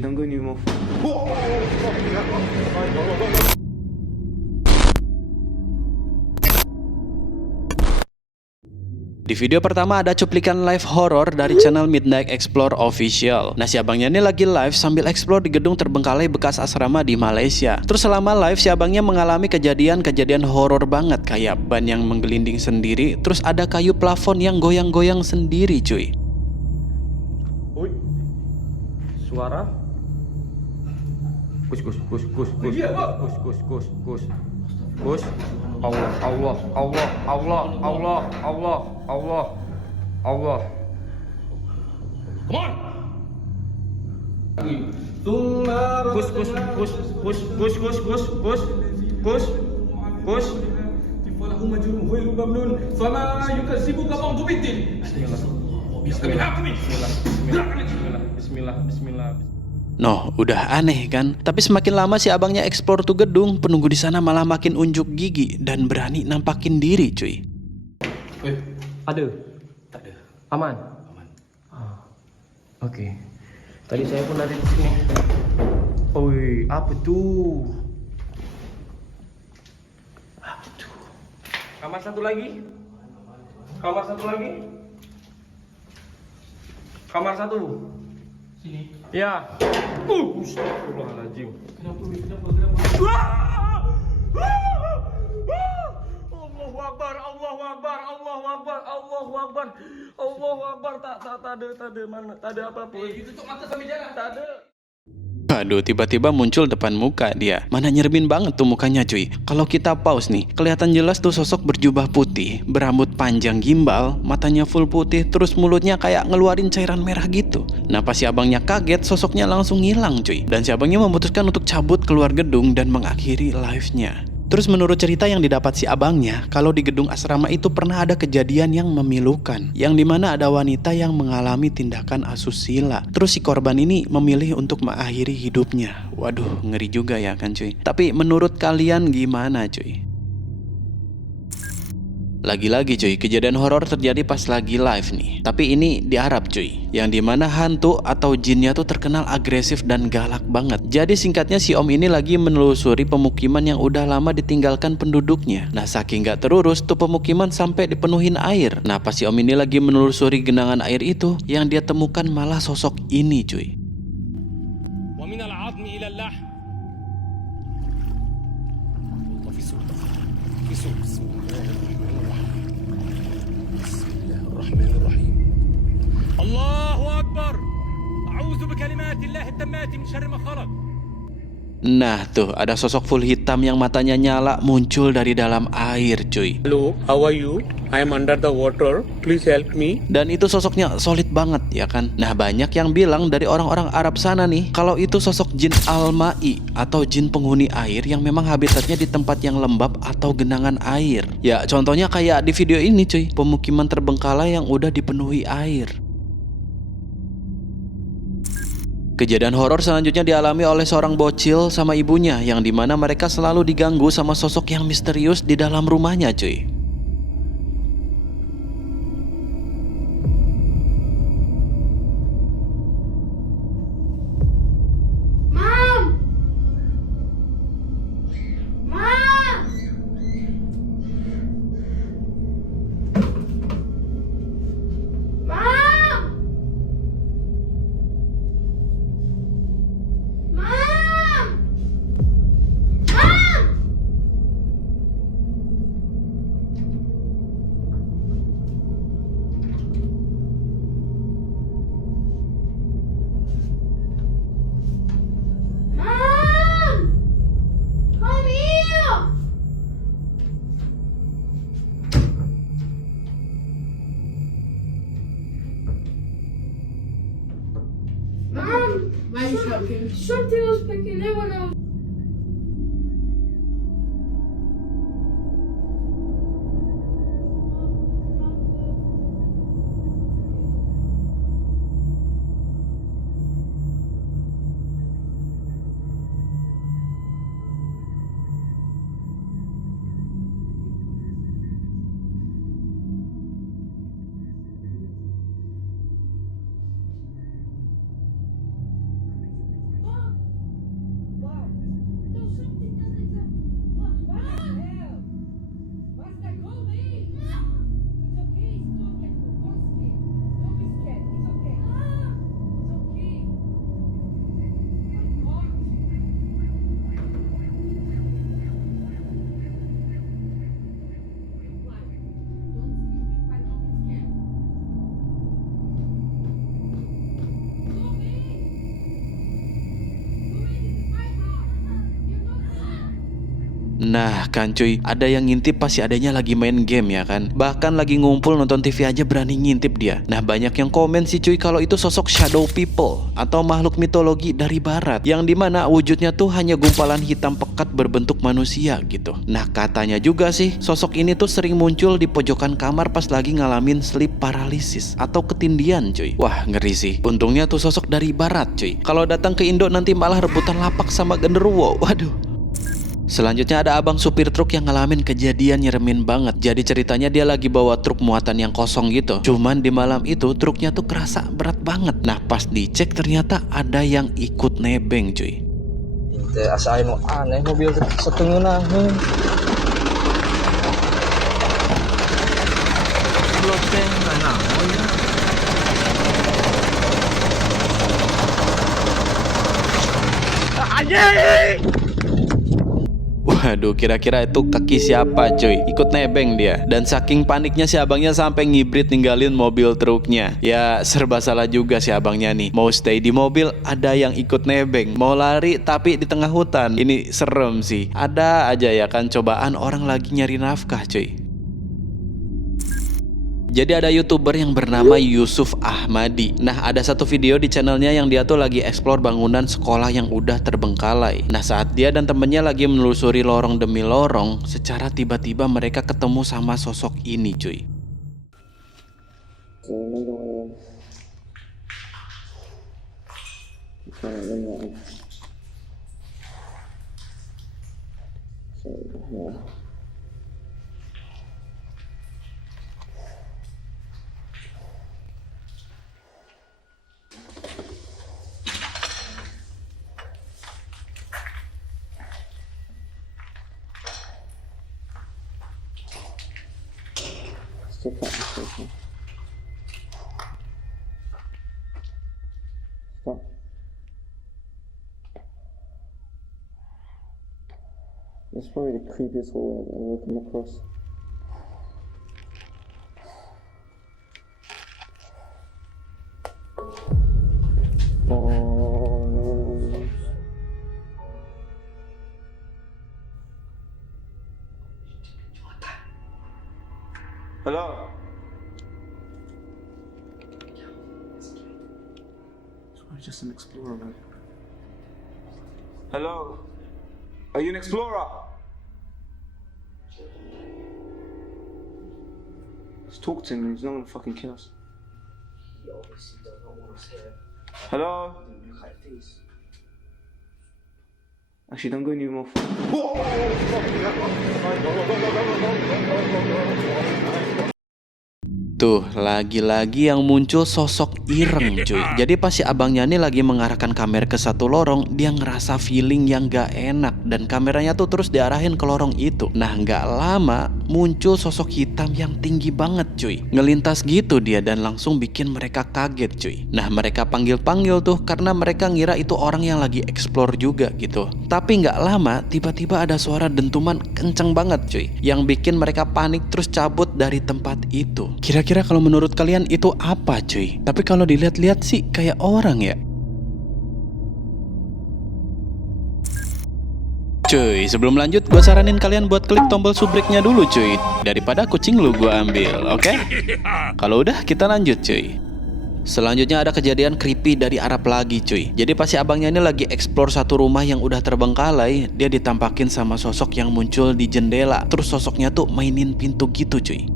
dan gehen immer. Di video pertama ada cuplikan live horror dari channel Midnight Explore Official. Nah, si abangnya ini lagi live sambil explore di gedung terbengkalai bekas asrama di Malaysia. Terus selama live si abangnya mengalami kejadian-kejadian horor banget, kayak ban yang menggelinding sendiri, terus ada kayu plafon yang goyang-goyang sendiri, cuy. Oi. Suara. Kus. Allah. Come on. Kus. فله مجروح غير ممنون فما يكذبك بعد بالدين Bismillah. Noh, udah aneh kan? Tapi semakin lama si abangnya explore tuh gedung, penunggu di sana malah makin unjuk gigi dan berani nampakin diri, cuy. Ada? Tak ada. Aman? Aman. Oke. Tadi saya pun ada di sini. Oi, apa tuh? Apa tuh? Kamar satu lagi? Kamar satu. Sini. Ya. Astagfirullahaladzim. Kenapa? Allahu Akbar. Tak ada mana. Tak ada apa-apa. Tutup mata sambil jalan. Tak ada. Aduh, tiba-tiba muncul depan muka dia. Mana nyermin banget tuh mukanya, cuy. Kalau kita pause nih, kelihatan jelas tuh sosok berjubah putih, berambut panjang gimbal, matanya full putih, terus mulutnya kayak ngeluarin cairan merah gitu. Nah, pas si abangnya kaget, sosoknya langsung ngilang, cuy. Dan si abangnya memutuskan untuk cabut keluar gedung dan mengakhiri live-nya. Terus menurut cerita yang didapat si abangnya, kalau di gedung asrama itu pernah ada kejadian yang memilukan, yang dimana ada wanita yang mengalami tindakan asusila. Terus si korban ini memilih untuk mengakhiri hidupnya. Waduh, ngeri juga ya kan, cuy. Tapi menurut kalian gimana, cuy? Lagi-lagi cuy, kejadian horor terjadi pas lagi live nih. Tapi ini di Arab cuy, yang dimana hantu atau jinnya tuh terkenal agresif dan galak banget. Jadi singkatnya si om ini lagi menelusuri pemukiman yang udah lama ditinggalkan penduduknya. Nah, saking gak terurus tuh pemukiman sampai dipenuhin air. Nah, pas si om ini lagi menelusuri genangan air itu, yang dia temukan malah sosok ini cuy. Wa minal 'azmi ila al-lahm. Allahu Akbar. A'udzu bikalimatillahi tammati min syarri ma khalaq. Nah tuh, ada sosok full hitam yang matanya nyala muncul dari dalam air cuy. Hello, how are you? I am under the water. Please help me. Dan itu sosoknya solid banget ya kan. Nah, banyak yang bilang dari orang-orang Arab sana nih, kalau itu sosok jin al-ma'i atau jin penghuni air yang memang habitatnya di tempat yang lembab atau genangan air. Ya contohnya kayak di video ini cuy, pemukiman terbengkalai yang udah dipenuhi air. Kejadian horor selanjutnya dialami oleh seorang bocil sama ibunya, yang dimana mereka selalu diganggu sama sosok yang misterius di dalam rumahnya cuy. Why are you shouting? Something was picking it when I was. Nah kan cuy, ada yang ngintip pasti adanya lagi main game ya kan. Bahkan lagi ngumpul nonton TV aja berani ngintip dia. Nah banyak yang komen sih cuy kalau itu sosok shadow people atau makhluk mitologi dari barat, yang dimana wujudnya tuh hanya gumpalan hitam pekat berbentuk manusia gitu. Nah katanya juga sih sosok ini tuh sering muncul di pojokan kamar pas lagi ngalamin sleep paralysis atau ketindian cuy. Wah ngeri sih. Untungnya tuh sosok dari barat cuy. Kalau datang ke Indo nanti malah rebutan lapak sama genderuwo. Waduh. Selanjutnya ada abang supir truk yang ngalamin kejadian nyeremin banget. Jadi ceritanya dia lagi bawa truk muatan yang kosong gitu. Cuman di malam itu truknya tuh kerasa berat banget. Nah pas dicek ternyata ada yang ikut nebeng cuy. Asain mo aneh mobil setengah nahun. Loteng mana? Waduh, kira-kira itu kaki siapa cuy? Ikut nebeng dia. Dan saking paniknya si abangnya sampai ngibrit ninggalin mobil truknya. Ya serba salah juga si abangnya nih. Mau stay di mobil, ada yang ikut nebeng. Mau lari tapi di tengah hutan. Ini serem sih. Ada aja ya kan cobaan orang lagi nyari nafkah cuy. Jadi ada YouTuber yang bernama Yusuf Ahmadi. Nah ada satu video di channelnya yang dia tuh lagi explore bangunan sekolah yang udah terbengkalai. Nah saat dia dan temennya lagi menelusuri lorong demi lorong, secara tiba-tiba mereka ketemu sama sosok ini cuy. Stop. It's probably the creepiest hallway I've ever come across. Oh. Hello? It's just an explorer, man. Hello? Are you an explorer? Let's talk to him, he's not gonna fucking kill us. He obviously does not want us here. Hello? Look like this. Actually, don't go any more. Tuh, lagi-lagi yang muncul sosok ireng cuy. Jadi pas si abangnya nih lagi mengarahkan kamera ke satu lorong, dia ngerasa feeling yang gak enak. Dan kameranya tuh terus diarahin ke lorong itu. Nah gak lama muncul sosok hitam yang tinggi banget cuy. Ngelintas gitu dia dan langsung bikin mereka kaget cuy. Nah mereka panggil-panggil tuh karena mereka ngira itu orang yang lagi explore juga gitu. Tapi gak lama tiba-tiba ada suara dentuman kenceng banget cuy, yang bikin mereka panik terus cabut dari tempat itu. Kira-kira kalau menurut kalian itu apa cuy? Tapi kalau dilihat-lihat sih kayak orang ya. Cuy, sebelum lanjut gue saranin kalian buat klik tombol subscribe-nya dulu cuy. Daripada kucing lu gue ambil, oke? Kalau udah kita lanjut cuy. Selanjutnya ada kejadian creepy dari Arab lagi cuy. Jadi pas si abangnya ini lagi explore satu rumah yang udah terbengkalai, dia ditampakin sama sosok yang muncul di jendela. Terus sosoknya tuh mainin pintu gitu cuy.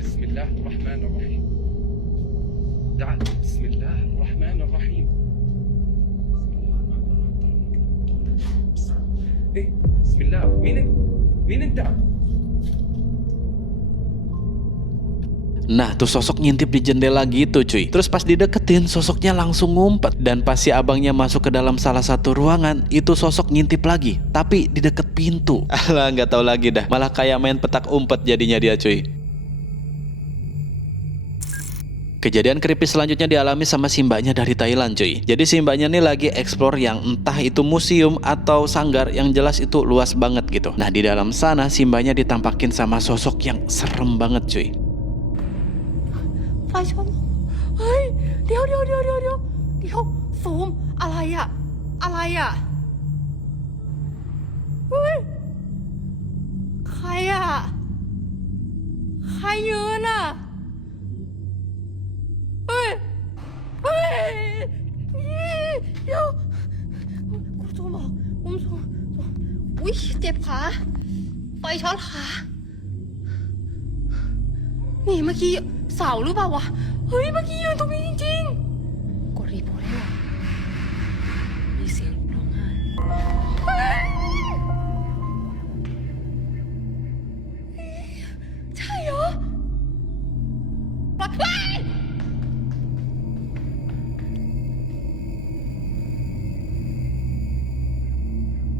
Bismillahirrahmanirrahim. تعال بسم الله الرحمن الرحيم. بسم الله. مين انت؟ Nah tuh sosok ngintip di jendela gitu cuy. Terus pas dideketin sosoknya langsung ngumpet. Dan pas si abangnya masuk ke dalam salah satu ruangan, itu sosok ngintip lagi, tapi di deket pintu. Alah gak tahu lagi dah. Malah kayak main petak umpet jadinya dia cuy. Kejadian creepy selanjutnya dialami sama simbanya dari Thailand cuy. Jadi simbanya nih lagi explore yang entah itu museum atau sanggar, yang jelas itu luas banget gitu. Nah di dalam sana simbanya ditampakin sama sosok yang serem banget cuy. ไฟชนเฮ้ยเดี๋ยวซูมอะไรอะเฮ้ยใครยืนอะเฮ้ยเดี๋ยวกูซูมบอกซูมอุ้ยเจ็บขาไฟช็อตขานี่เมื่อกี้เสาหรือเปล่าวะเฮ้ยเมื่อกี้ยืนตรงนี้จริงๆกดรีโพสต์ให้หน่อยมีเสียงร้องไห้ใช่เหรอเฮ้ย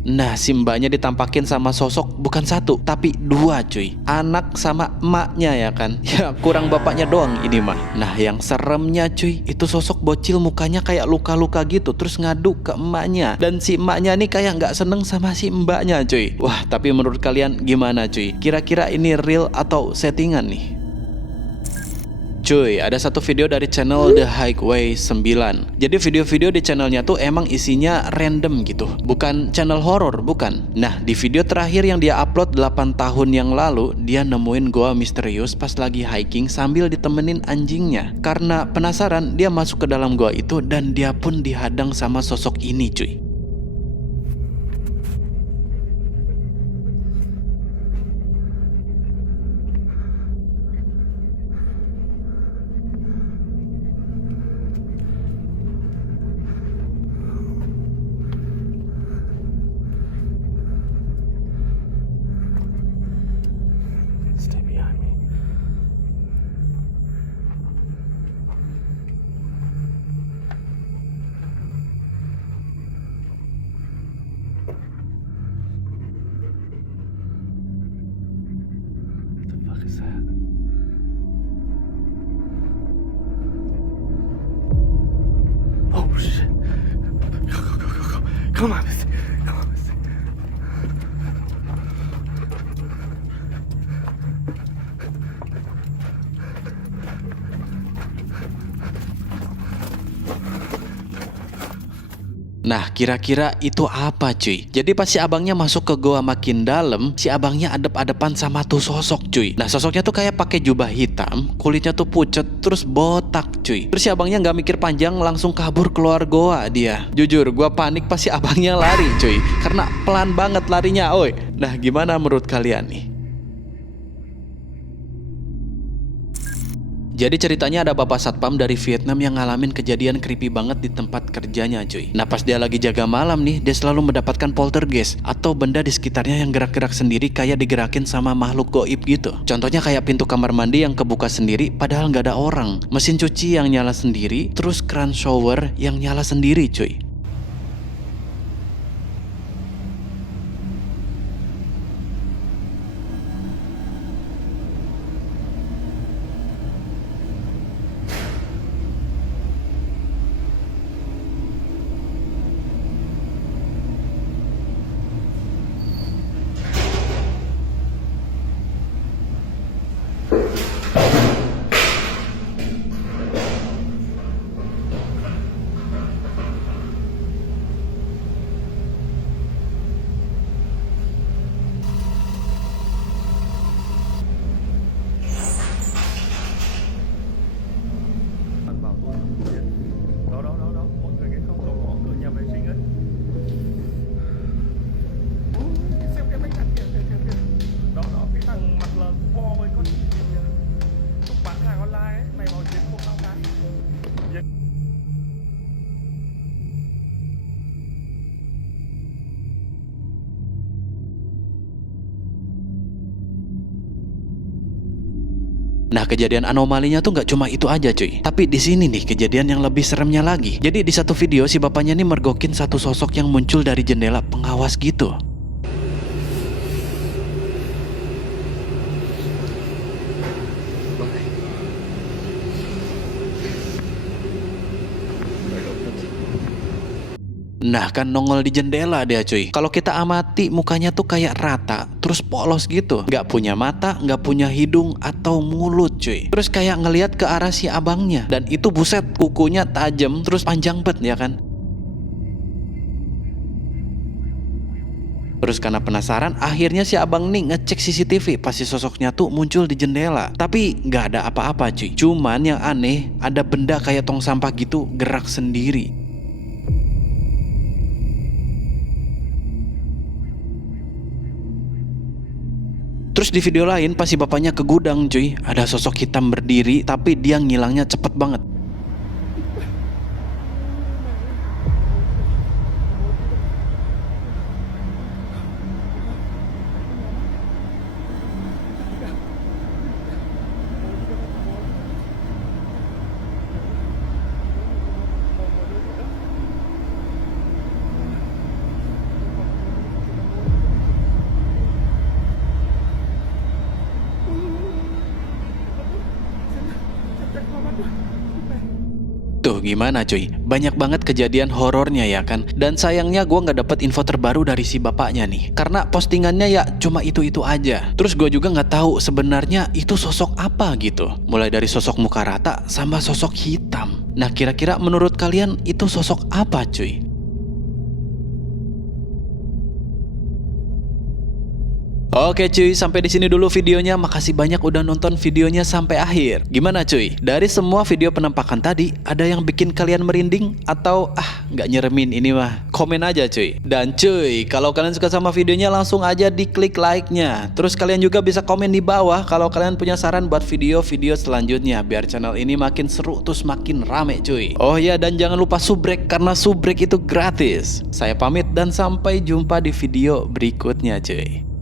Nah, si mbaknya ditampakin sama sosok bukan satu, tapi dua cuy. Anak sama emaknya ya kan. Ya kurang bapaknya doang ini mah. Nah yang seremnya cuy, itu sosok bocil mukanya kayak luka-luka gitu, terus ngadu ke emaknya. Dan si emaknya nih kayak nggak seneng sama si mbaknya cuy. Wah tapi menurut kalian gimana cuy? Kira-kira ini real atau settingan nih? Cuy, ada satu video dari channel The Highway 9. Jadi video-video di channelnya tuh emang isinya random gitu, bukan channel horor, bukan. Nah, di video terakhir yang dia upload 8 tahun yang lalu, dia nemuin goa misterius pas lagi hiking sambil ditemenin anjingnya. Karena penasaran, dia masuk ke dalam goa itu dan dia pun dihadang sama sosok ini cuy. Stay behind me. What the fuck is that? Oh shit. Go. Come on, Missy. Come on, Missy. Nah kira-kira itu apa cuy? Jadi pas si abangnya masuk ke goa makin dalam, si abangnya adep-adepan sama tuh sosok cuy. Nah sosoknya tuh kayak pakai jubah hitam, kulitnya tuh pucet, terus botak cuy. Terus si abangnya nggak mikir panjang, langsung kabur keluar goa dia. Jujur gua panik pas si abangnya lari cuy, karena pelan banget larinya oi. Nah gimana menurut kalian nih? Jadi ceritanya ada bapak satpam dari Vietnam yang ngalamin kejadian creepy banget di tempat kerjanya cuy. Nah pas dia lagi jaga malam nih, dia selalu mendapatkan poltergeist atau benda di sekitarnya yang gerak-gerak sendiri kayak digerakin sama makhluk goib gitu. Contohnya kayak pintu kamar mandi yang kebuka sendiri padahal nggak ada orang, mesin cuci yang nyala sendiri, terus keran shower yang nyala sendiri cuy. Đó, mọi người nghe không? Có cửa nhà vệ sinh ấy. Xem cái bánh cắt kìa. Đó, cái thằng mặt lờ bo với con gì kìa. Lúc bán hàng online ấy, mày vào chiến không tao cái. Nah kejadian anomalinya tuh nggak cuma itu aja cuy, tapi di sini nih kejadian yang lebih seremnya lagi. Jadi di satu video si bapaknya nih mergokin satu sosok yang muncul dari jendela pengawas gitu. Nah kan nongol di jendela dia cuy. Kalau kita amati mukanya tuh kayak rata, terus polos gitu. Gak punya mata, gak punya hidung atau mulut cuy. Terus kayak ngelihat ke arah si abangnya. Dan itu buset, kukunya tajam terus panjang bet ya kan. Terus karena penasaran, akhirnya si abang nih ngecek CCTV pas si sosoknya tuh muncul di jendela. Tapi nggak ada apa-apa cuy. Cuman yang aneh, ada benda kayak tong sampah gitu gerak sendiri. Terus di video lain pas si bapaknya ke gudang cuy, ada sosok hitam berdiri tapi dia ngilangnya cepet banget. Tuh gimana cuy, banyak banget kejadian horornya ya kan. Dan sayangnya gue gak dapet info terbaru dari si bapaknya nih, karena postingannya ya cuma itu-itu aja. Terus gue juga gak tahu sebenarnya itu sosok apa gitu. Mulai dari sosok muka rata sama sosok hitam. Nah kira-kira menurut kalian itu sosok apa cuy? Oke cuy, sampai di sini dulu videonya. Makasih banyak udah nonton videonya sampai akhir. Gimana cuy? Dari semua video penampakan tadi, ada yang bikin kalian merinding atau nggak nyeremin ini mah? Komen aja cuy. Dan cuy, kalau kalian suka sama videonya langsung aja diklik like-nya. Terus kalian juga bisa komen di bawah kalau kalian punya saran buat video-video selanjutnya biar channel ini makin seru terus makin rame cuy. Oh ya, dan jangan lupa subrek karena subrek itu gratis. Saya pamit dan sampai jumpa di video berikutnya cuy.